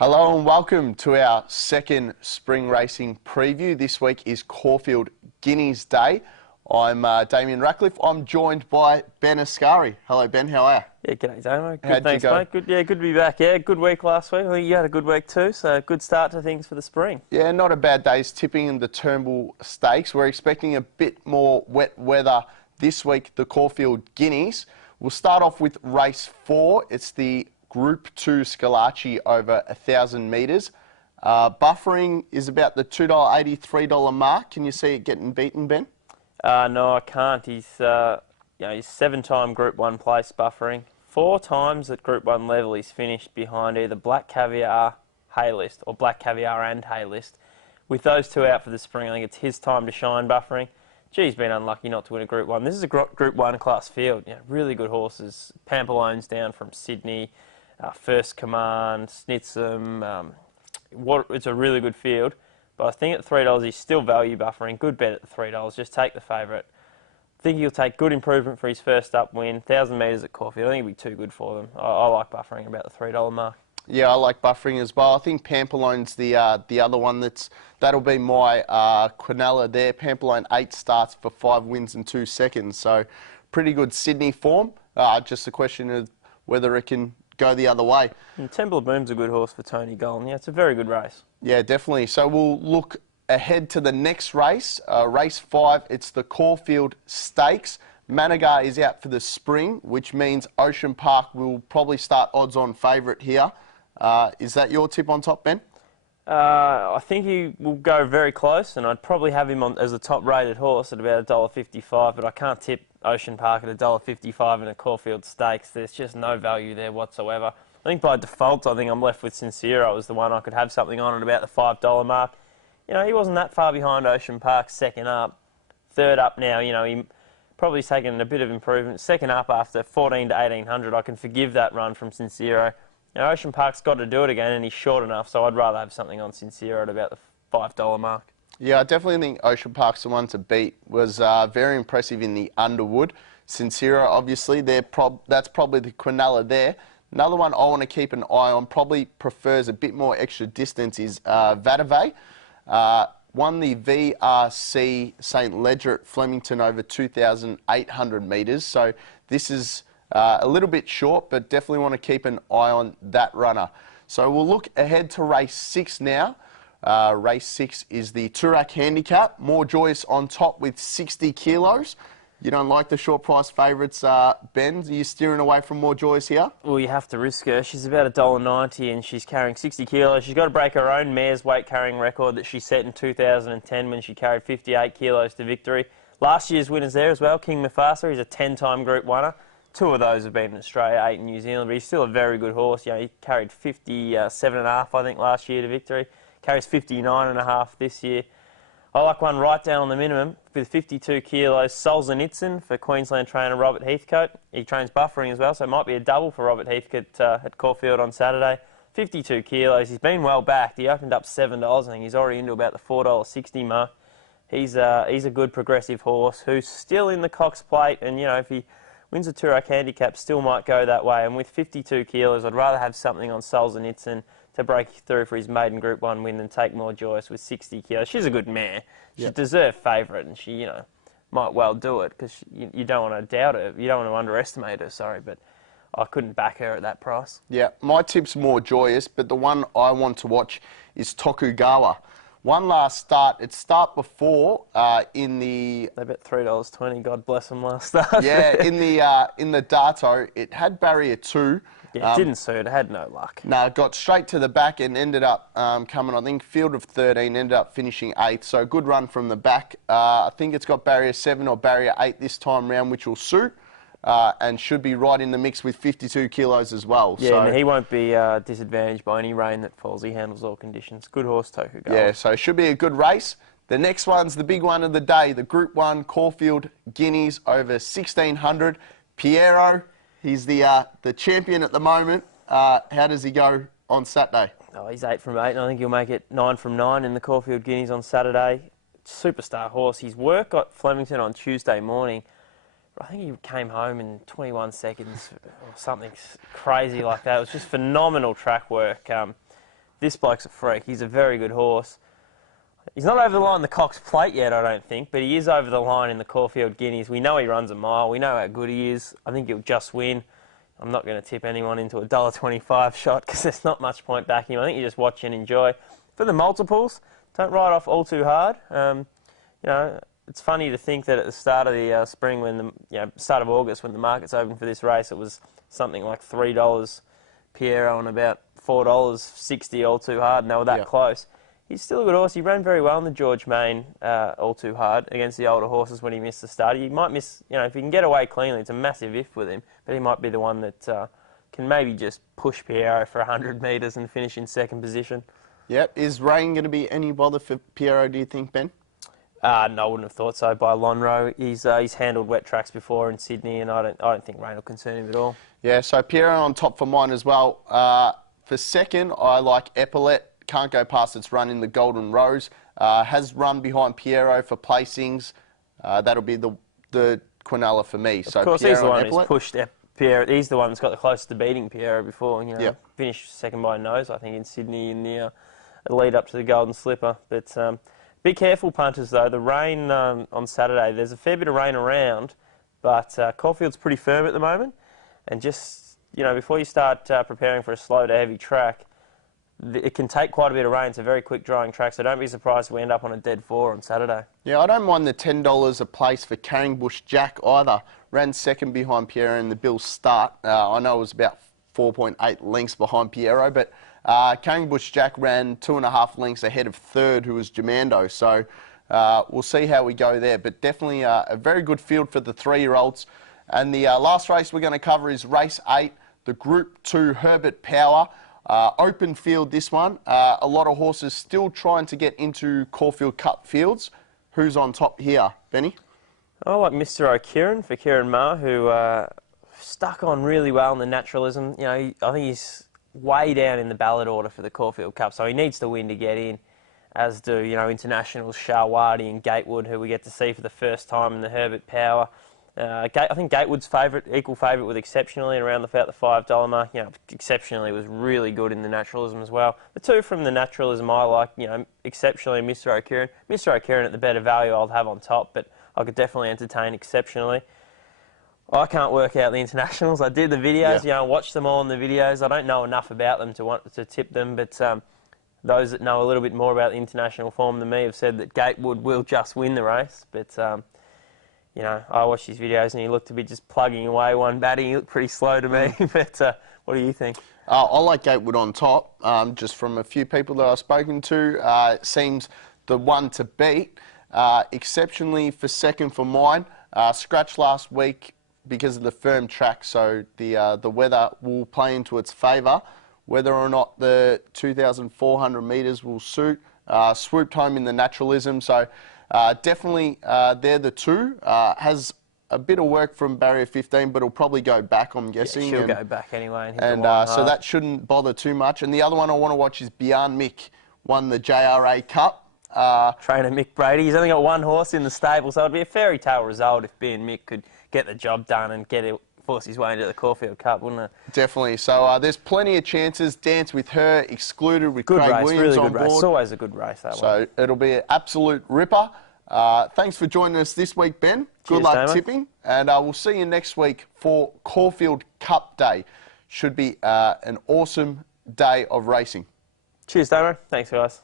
Hello and welcome to our second spring racing preview. This week is Caulfield Guineas Day. I'm Damien Ractliffe. I'm joined by Ben Asgari. Hello Ben, how are you? Yeah, g'day Damo. Good, How'd thanks you go? mate. Good to be back. Yeah, good week last week. I think you had a good week too, so good start to things for the spring. Yeah, not a bad day's tipping in the Turnbull Stakes. We're expecting a bit more wet weather this week, the Caulfield Guineas. We'll start off with race 4. It's the Group 2 Scalacci over 1,000 metres. Buffering is about the $2.80, $3 mark. Can you see it getting beaten, Ben? No, I can't. He's he's 7-time Group 1 place buffering. 4 times at Group 1 level he's finished behind either Black Caviar, Haylist, or Black Caviar and Haylist. With those two out for the spring, I think it's his time to shine buffering. Gee, he's been unlucky not to win a Group 1. This is a Group 1 class field. Really good horses. Pampalone's down from Sydney. First Command, Snitsum, it's a really good field. But I think at $3 he's still value buffering. Good bet at the $3. Just take the favourite. I think he'll take good improvement for his first up win. 1,000 metres at Caulfield. I think it'll be too good for them. I like buffering about the $3 mark. Yeah, I like buffering as well. I think Pampalone's the other one that'll be my Quinella there. Pampalone 8 starts for 5 wins and 2 seconds. So pretty good Sydney form. Just a question of whether it can go the other way. And Temple of Boom's a good horse for Tony Gollan. Yeah, it's a very good race. Yeah, definitely. So we'll look ahead to the next race, race 5. It's the Caulfield Stakes. Managar is out for the spring, which means Ocean Park will probably start odds-on favourite here. Is that your tip on top, Ben? I think he will go very close, and I'd probably have him on as a top-rated horse at about $1.55, but I can't tip Ocean Park at $1.55 in a Caulfield Stakes. There's just no value there whatsoever. I think by default, I think I'm left with Sincero as the one I could have something on at about the $5 mark. He wasn't that far behind Ocean Park second up. Third up now, he probably taken a bit of improvement. Second up after 14 to 1800, I can forgive that run from Sincero. Ocean Park's got to do it again, and he's short enough, so I'd rather have something on Sincero at about the $5 mark. Yeah, I definitely think Ocean Park's the one to beat. Was very impressive in the Underwood. Sincero, obviously, that's probably the Quinella there. Another one I want to keep an eye on, probably prefers a bit more extra distance, is Vadave. Won the VRC St. Ledger at Flemington over 2,800 metres, so this is a little bit short, but definitely want to keep an eye on that runner. So we'll look ahead to race 6 now. Race 6 is the Toorak Handicap. More Joyous on top with 60 kilos. You don't like the short price favourites, Ben? Are you steering away from More Joyous here? Well, you have to risk her. She's about $1.90 and she's carrying 60 kilos. She's got to break her own mare's weight carrying record that she set in 2010 when she carried 58 kilos to victory. Last year's winners there as well. King Mufasa, he's a 10-time Group 1er. 2 of those have been in Australia, 8 in New Zealand, but he's still a very good horse. He carried 57.5, I think, last year to victory. Carries 59.5 this year. I like one right down on the minimum with 52 kilos. Solzhenitsyn for Queensland trainer Robert Heathcote. He trains buffering as well, so it might be a double for Robert Heathcote at Caulfield on Saturday. 52 kilos. He's been well backed. He opened up $7. I think he's already into about the $4.60 mark. He's a good progressive horse who's still in the Cox Plate, and if he wins a Toorak Handicap, still might go that way. And with 52 kilos, I'd rather have something on Solzhenitsyn to break through for his maiden Group 1 win than take More Joyous with 60 kilos. She's a good mare. She's a deserved favourite, and she, might well do it because you don't want to doubt her. You don't want to underestimate her, sorry, but I couldn't back her at that price. Yeah, my tip's More Joyous, but the one I want to watch is Tokugawa. One last start. It start before in the... They bet $3.20. God bless them last start. Yeah, in the Dato, it had barrier 2. Yeah, it didn't suit. It had no luck. No, it got straight to the back and ended up coming, I think, field of 13, ended up finishing 8th. So good run from the back. I think it's got barrier 7 or barrier 8 this time round, which will suit. And should be right in the mix with 52 kilos as well. Yeah, so, and he won't be disadvantaged by any rain that falls. He handles all conditions. Good horse, Tokugawa. Yeah, so it should be a good race. The next one's the big one of the day, the Group 1 Caulfield Guineas over 1,600. Pierro, he's the champion at the moment. How does he go on Saturday? Oh, he's 8 from 8, and I think he'll make it 9 from 9 in the Caulfield Guineas on Saturday. Superstar horse. His work got Flemington on Tuesday morning. I think he came home in 21 seconds or something crazy like that. It was just phenomenal track work. this bloke's a freak. He's a very good horse. He's not over the line in the Cox Plate yet, I don't think, but he is over the line in the Caulfield Guineas. We know he runs a mile. We know how good he is. I think he'll just win. I'm not going to tip anyone into a $1.25 shot because there's not much point backing him. I think you just watch and enjoy. For the multiples, don't ride off all too hard. It's funny to think that at the start of the spring, when start of August, when the markets opened for this race, it was something like $3 Pierro and about $4.60 all too hard, and they were that close. He's still a good horse. He ran very well in the George Main all too hard against the older horses when he missed the start. He might miss, if he can get away cleanly, it's a massive if with him, but he might be the one that can maybe just push Pierro for 100 metres and finish in second position. Yep. Is rain going to be any bother for Pierro, do you think, Ben? No, I wouldn't have thought so. By Lonhro, he's handled wet tracks before in Sydney, and I don't think rain will concern him at all. Yeah, so Pierro on top for mine as well. For second, I like Epaulet. Can't go past its run in the Golden Rose. Has run behind Pierro for placings. That'll be the Quinella for me. So of course, Pierro, he's the one who's pushed Pierro. He's the one that's got the closest to beating Pierro before. Finished second by a nose, I think, in Sydney in the lead up to the Golden Slipper. But be careful, punters, though. The rain on Saturday, there's a fair bit of rain around, but Caulfield's pretty firm at the moment. And just, before you start preparing for a slow to heavy track, it can take quite a bit of rain. It's a very quick drying track, so don't be surprised if we end up on a dead 4 on Saturday. Yeah, I don't mind the $10 a place for Carringbush Jack either. Ran second behind Pierro in the Bill's start. I know it was about 4.8 lengths behind Pierro, but Carringbush Jack ran 2.5 lengths ahead of third, who was Jamando. So we'll see how we go there, but definitely a very good field for the 3-year-olds. And the last race we're going to cover is race 8, the Group 2 Herbert Power. Open field, this one. A lot of horses still trying to get into Caulfield Cup fields. Who's on top here, Benny? I like Mr. O'Kieran for Kieran Ma, who stuck on really well in the naturalism. I think he's way down in the ballot order for the Caulfield Cup, so he needs to win to get in, as do, internationals Sharwadi and Gatewood, who we get to see for the first time in the Herbert Power. I think Gatewood's equal favourite with Exceptionally around about the $5 mark. Exceptionally was really good in the naturalism as well. The two from the naturalism I like, Exceptionally and Mr. O'Kieran. Mr. O'Kieran at the better value I'll have on top, but I could definitely entertain Exceptionally. I can't work out the internationals. I did the videos, watched them all in the videos. I don't know enough about them to want to tip them, but those that know a little bit more about the international form than me have said that Gatewood will just win the race, but I watched his videos and he looked to be just plugging away one batting. He looked pretty slow to me, but what do you think? I like Gatewood on top, just from a few people that I've spoken to. It seems the one to beat. Exceptionally for second for mine. Scratch last week because of the firm track, so the weather will play into its favour. Whether or not the 2,400 metres will suit. Swooped home in the naturalism, so definitely they're the two. Has a bit of work from barrier 15, but it'll probably go back, I'm guessing. Yeah, she'll go back anyway. And so that shouldn't bother too much. And the other one I want to watch is Beyond Mick, won the JRA Cup. Trainer Mick Brady. He's only got one horse in the stable, so it'd be a fairy tale result if Beyond Mick could get the job done and force his way into the Caulfield Cup, wouldn't it? Definitely. So there's plenty of chances. Dance with Her excluded with Craig Williams really on good board. Race. It's always a good race, that one. So it'll be an absolute ripper. Thanks for joining us this week, Ben. Good luck tipping. And we'll see you next week for Caulfield Cup Day. Should be an awesome day of racing. Cheers, Damo. Thanks, guys.